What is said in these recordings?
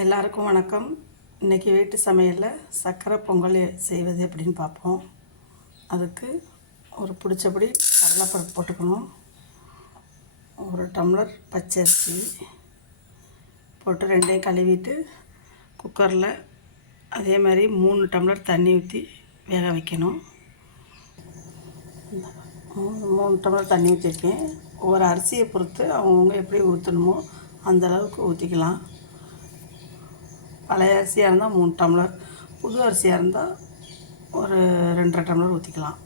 எல்லாருக்கும் வணக்கம். இன்றைக்கி வீட்டு சமையலில் சர்க்கரை பொங்கல் செய்வது எப்படின்னு பார்ப்போம். அதுக்கு ஒரு பிடிச்சபடி கடலைப்பருப்பு போட்டுக்கணும். ஒரு டம்ளர் பச்சரிசி போட்டு ரெண்டையும் கழுவிட்டு குக்கரில் அதே மாதிரி 3 டம்ளர் தண்ணி ஊற்றி வேக வைக்கணும். 3 டம்ளர் தண்ணி ஊற்றிருக்கேன். ஒவ்வொரு அரிசியை பொறுத்து அவங்கவுங்க எப்படி ஊற்றணுமோ அந்தளவுக்கு ஊற்றிக்கலாம். பழைய அரிசியாக இருந்தால் 3 டம்ளர், புது அரிசியாக இருந்தால் ஒரு 2.5 டம்ளர் ஊற்றிக்கலாம்.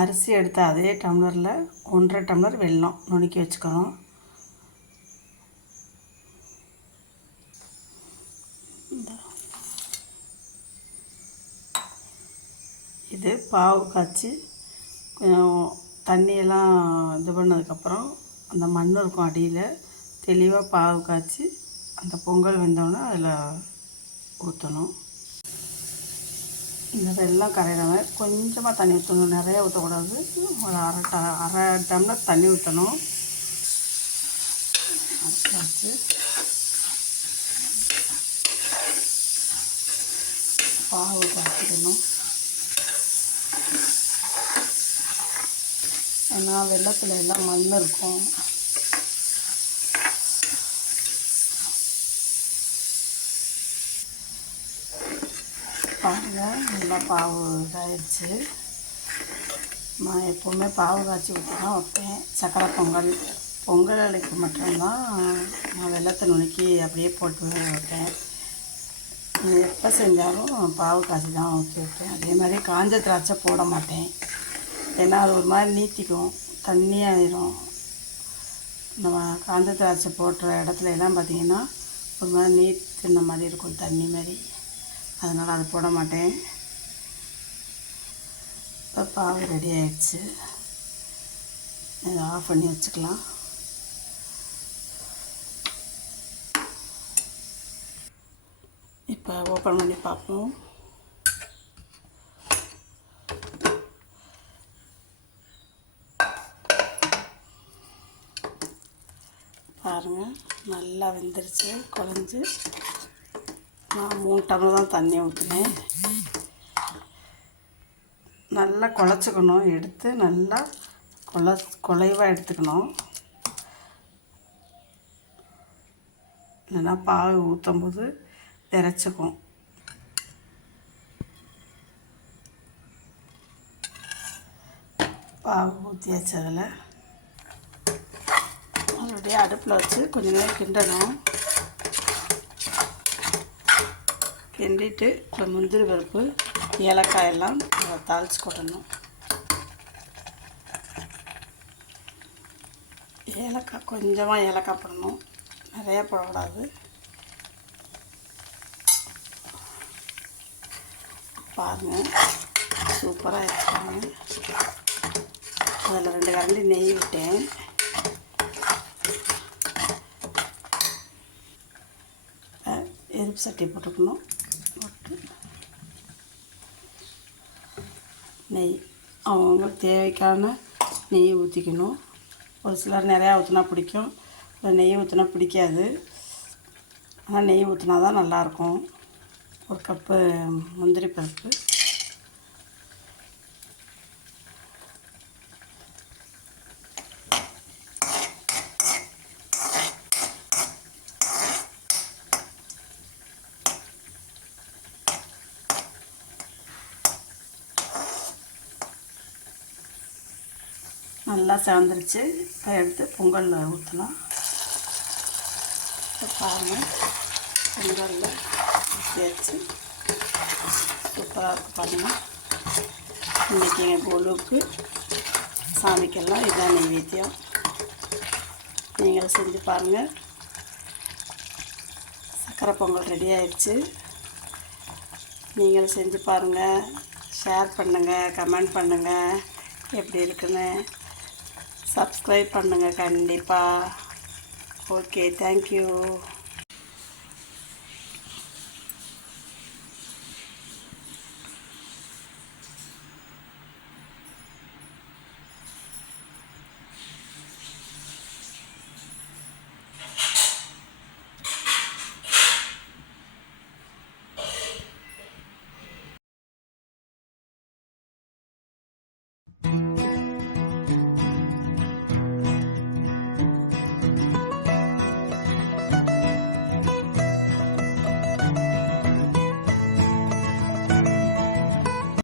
அரிசி எடுத்த அதே டம்ளரில் 1.5 டம்ளர் வெல்லம் நுணுக்கி வச்சுக்கணும். இது பாவு காய்ச்சி கொஞ்சம் தண்ணியெல்லாம் இது பண்ணதுக்கப்புறம் அந்த மண் இருக்கும் அடியில், தெளிவாக பாவு காய்ச்சி அந்த பொங்கல் வெந்தோடனே அதில் ஊற்றணும். இந்த வெல்லம் கரையிற மாதிரி கொஞ்சமாக தண்ணி ஊற்றணும், நிறையா ஊற்றக்கூடாது. ஒரு அரை டம்ளர் தண்ணி ஊற்றணும். வச்சு பாவு காய்ச்சிக்கணும். ஏன்னா வெள்ளத்தில் எல்லாம் மண் இருக்கும். பாருங்கள், நல்லா பாவு இதாகிடுச்சு. நான் எப்போவுமே பாவு காய்ச்சி ஊற்றி தான் வைப்பேன். சக்கரை பொங்கல் அன்னைக்கு மட்டும்தான் நான் வெள்ளத்தை நுணுக்கி அப்படியே போட்டு வைப்பேன். எப்போ செஞ்சாலும் பாவு காய்ச்சி தான் ஊற்றி வைப்பேன். அதே மாதிரி காஞ்ச திராட்சை போட மாட்டேன். ஏன்னா அது ஒரு மாதிரி நீட்டிக்கும், தண்ணியாகிடும். நம்ம காஞ்ச திராட்சை போட்டுற இடத்துல எல்லாம் பார்த்திங்கன்னா ஒரு மாதிரி நீட்டின மாதிரி இருக்கும், தண்ணி மாதிரி. அதனால் அது போட மாட்டேன். இப்போ பாவு ரெடி ஆகிடுச்சு. இதை ஆஃப் பண்ணி வச்சுக்கலாம். இப்போ ஓப்பன் பண்ணி பார்ப்போம். பாருங்கள், நல்லா வெந்துருச்சு, குழஞ்சி. நான் 3 டம்ளர் தான் தண்ணி ஊற்றினேன். நல்லா குழச்சிக்கணும். எடுத்து நல்லா குழைவாக எடுத்துக்கணும். இல்லைன்னா பாகு ஊற்றும் போது இறைச்சிக்கும். பாகு ஊற்றியாச்சு. அதில் அப்படியே அடுப்பில் வச்சு கொஞ்ச நேரம் கிண்டணும். கிண்டிட்டு இப்போ முந்திரி பருப்பு, ஏலக்காய் எல்லாம் தாளித்து கொட்டணும். ஏலக்காய் கொஞ்சமாக ஏலக்காய் போடணும், நிறையா போடக்கூடாது. பாருங்கள், சூப்பராக இருக்காங்க. அதில் 2 கரண்டி நெய் விட்டேன். எரிப்பு சட்டி போட்டுக்கணும். போட்டு நெய் அவங்க தேவைக்கான நெய் ஊற்றிக்கணும். ஒரு சிலர் நிறையா ஊற்றினா பிடிக்கும், நெய் ஊற்றினா பிடிக்காது. ஆனால் நெய் ஊற்றினா தான் நல்லாயிருக்கும். 1 கப்பு முந்திரி பருப்பு, நல்லா சேர்ந்துருச்சு. இப்போ எடுத்து பொங்கலில் ஊற்றலாம். இப்போ பாருங்கள், பொங்கலில் ஊற்றியாச்சு. சூப்பராக இருக்குது. பாருங்கள், இன்றைக்கி எங்கள் கொலுவுக்கு சாமிக்கெல்லாம் இதான் நைவேத்தியம். நீங்களும் செஞ்சு பாருங்கள். சக்கரை பொங்கல் ரெடி ஆயிடுச்சு. நீங்களும் செஞ்சு பாருங்கள். ஷேர் பண்ணுங்கள், கமெண்ட் பண்ணுங்கள் எப்படி இருக்குன்னு. சப்ஸ்கிரைப் பண்ணுங்கள் கண்டிப்பாக. Okay, thank you.